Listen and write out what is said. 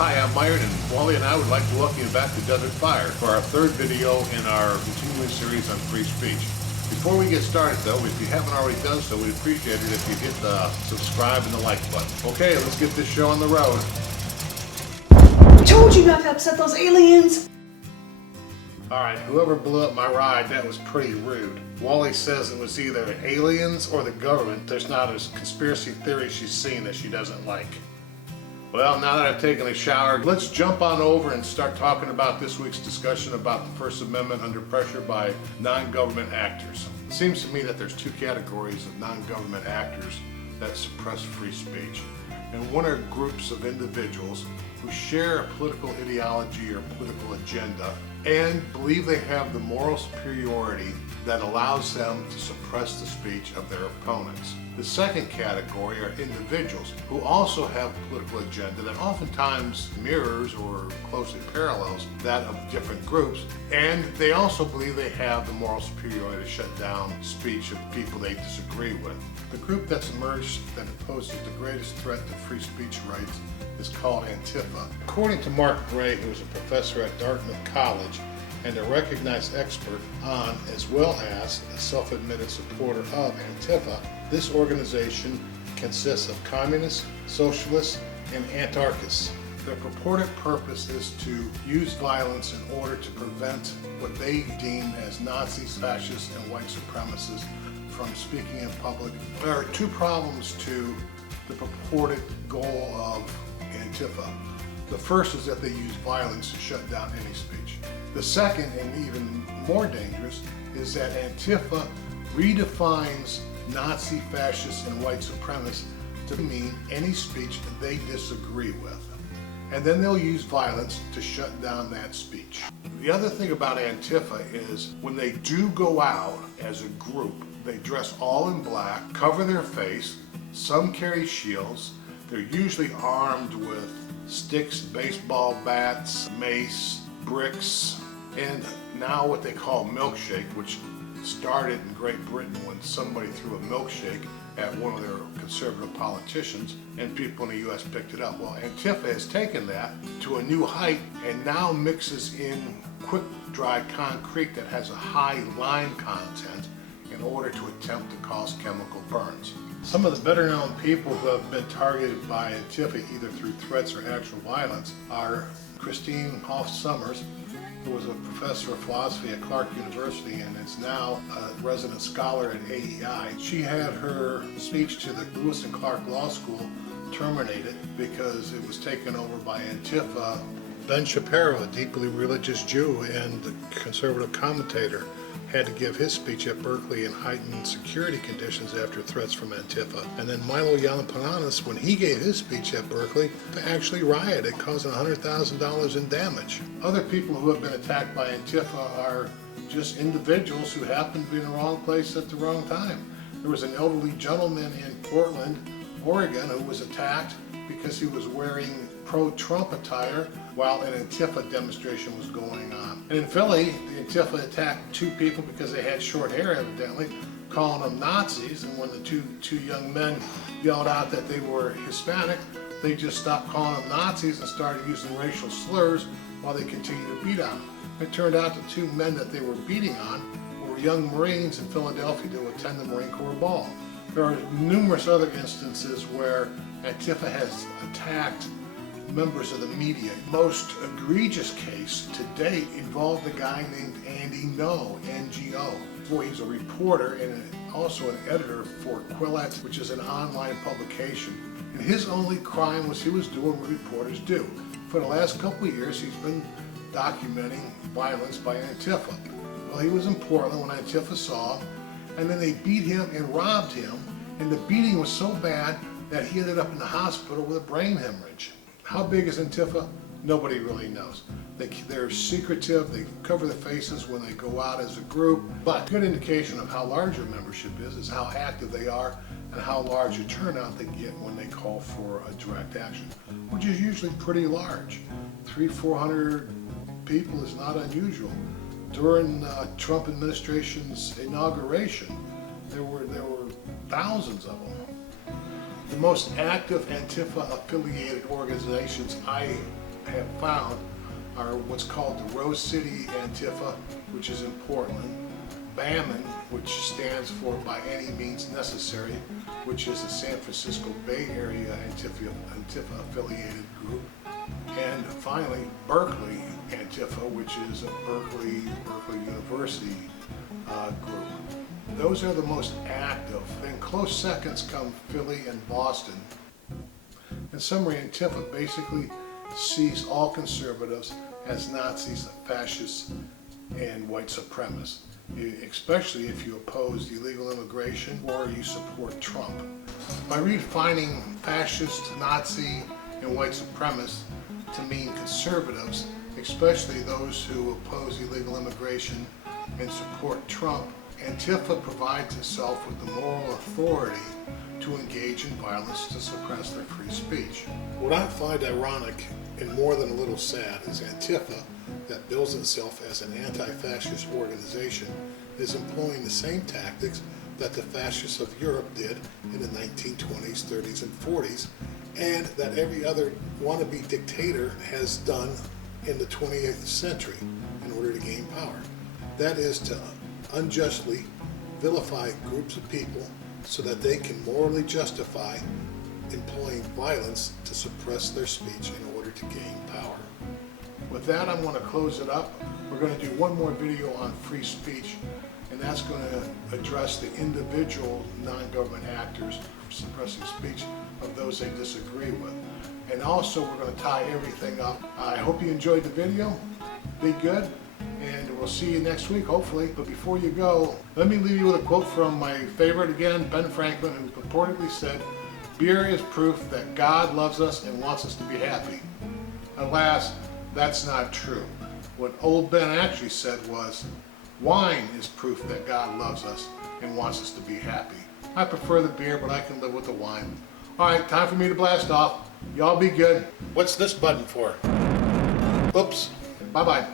Hi, I'm Myron, and Wally and I would like to welcome you back to Desert Fire for our third video in our continuing series on free speech. Before we get started though, if you haven't already done so, we'd appreciate it if you hit the subscribe and the like button. Okay, let's get this show on the road. I told you not to upset those aliens! Alright, whoever blew up my ride, that was pretty rude. Wally says it was either aliens or the government. There's not a conspiracy theory she's seen that she doesn't like. Well, now that I've taken a shower, let's jump on over and start talking about this week's discussion about the First Amendment under pressure by non-government actors. It seems to me that there's two categories of non-government actors that suppress free speech. And one are groups of individuals who share a political ideology or political agenda and believe they have the moral superiority that allows them to suppress the speech of their opponents. The second category are individuals who also have a political agenda that oftentimes mirrors or closely parallels that of different groups, and they also believe they have the moral superiority to shut down speech of people they disagree with. The group that's emerged that poses the greatest threat to free speech rights is called Antifa. According to Mark Gray, who is a professor at Dartmouth College and a recognized expert on, as well as a self-admitted supporter of Antifa, this organization consists of communists, socialists, and anarchists. Their purported purpose is to use violence in order to prevent what they deem as Nazis, fascists, and white supremacists from speaking in public. There are two problems to the purported goal of Antifa. The first is that they use violence to shut down any speech. The second, and even more dangerous, is that Antifa redefines Nazi, fascists, and white supremacists to mean any speech that they disagree with. And then they'll use violence to shut down that speech. The other thing about Antifa is when they do go out as a group, they dress all in black, cover their face, some carry shields, they're usually armed with sticks, baseball bats, mace, bricks, and now what they call milkshake, which started in Great Britain when somebody threw a milkshake at one of their conservative politicians and people in the U.S. picked it up. Well, Antifa has taken that to a new height and now mixes in quick-dry concrete that has a high lime content in order to attempt to cause chemical burns. Some of the better-known people who have been targeted by Antifa either through threats or actual violence are Christine Hoff Sommers, who was a professor of philosophy at Clark University and is now a resident scholar at AEI. She had her speech to the Lewis and Clark Law School terminated because it was taken over by Antifa. Ben Shapiro, a deeply religious Jew and conservative commentator, had to give his speech at Berkeley in heightened security conditions after threats from Antifa. And then Milo Yiannopoulos, when he gave his speech at Berkeley, actually rioted, causing $100,000 in damage. Other people who have been attacked by Antifa are just individuals who happen to be in the wrong place at the wrong time. There was an elderly gentleman in Portland, Oregon, who was attacked because he was wearing pro-Trump attire while an Antifa demonstration was going on. And in Philly, the Antifa attacked two people because they had short hair, evidently, calling them Nazis, and when the two young men yelled out that they were Hispanic, they just stopped calling them Nazis and started using racial slurs while they continued to beat on them. It turned out the two men that they were beating on were young Marines in Philadelphia to attend the Marine Corps ball. There are numerous other instances where Antifa has attacked members of the media. Most egregious case to date involved a guy named Andy Ngo, NGO. Well, he's a reporter and also an editor for Quillette, which is an online publication. And his only crime was he was doing what reporters do. For the last couple of years, he's been documenting violence by Antifa. Well, he was in Portland when Antifa saw him, and then they beat him and robbed him, and the beating was so bad that he ended up in the hospital with a brain hemorrhage. How big is Antifa? Nobody really knows. They're secretive, they cover their faces when they go out as a group, but a good indication of how large their membership is how active they are and how large a turnout they get when they call for a direct action, which is usually pretty large. 300-400 people is not unusual. During Trump administration's inauguration, there were thousands of them. The most active Antifa-affiliated organizations I have found are what's called the Rose City Antifa, which is in Portland, BAMN, which stands for By Any Means Necessary, which is a San Francisco Bay Area Antifa affiliated group, and finally Berkeley Antifa, which is a Berkeley University group. Those are the most active. In close seconds come Philly and Boston. In summary, Antifa basically sees all conservatives as Nazis, fascists, and white supremacists, especially if you oppose illegal immigration or you support Trump. By redefining fascist, Nazi, and white supremacists to mean conservatives, especially those who oppose illegal immigration and support Trump, Antifa provides itself with the moral authority to engage in violence to suppress their free speech. What I find ironic and more than a little sad is Antifa, that bills itself as an anti-fascist organization, is employing the same tactics that the fascists of Europe did in the 1920s, 30s, and 40s, and that every other wannabe dictator has done in the 20th century in order to gain power. That is to unjustly vilify groups of people so that they can morally justify employing violence to suppress their speech in order to gain power. With that, I'm going to close it up. We're going to do one more video on free speech, and that's going to address the individual non-government actors suppressing speech of those they disagree with. And also, we're going to tie everything up. I hope you enjoyed the video. Be good. And we'll see you next week, hopefully. But before you go, let me leave you with a quote from my favorite again, Ben Franklin, who purportedly said, "Beer is proof that God loves us and wants us to be happy." Alas, that's not true. What old Ben actually said was, "Wine is proof that God loves us and wants us to be happy." I prefer the beer, but I can live with the wine. All right, time for me to blast off. Y'all be good. What's this button for? Oops. Bye-bye.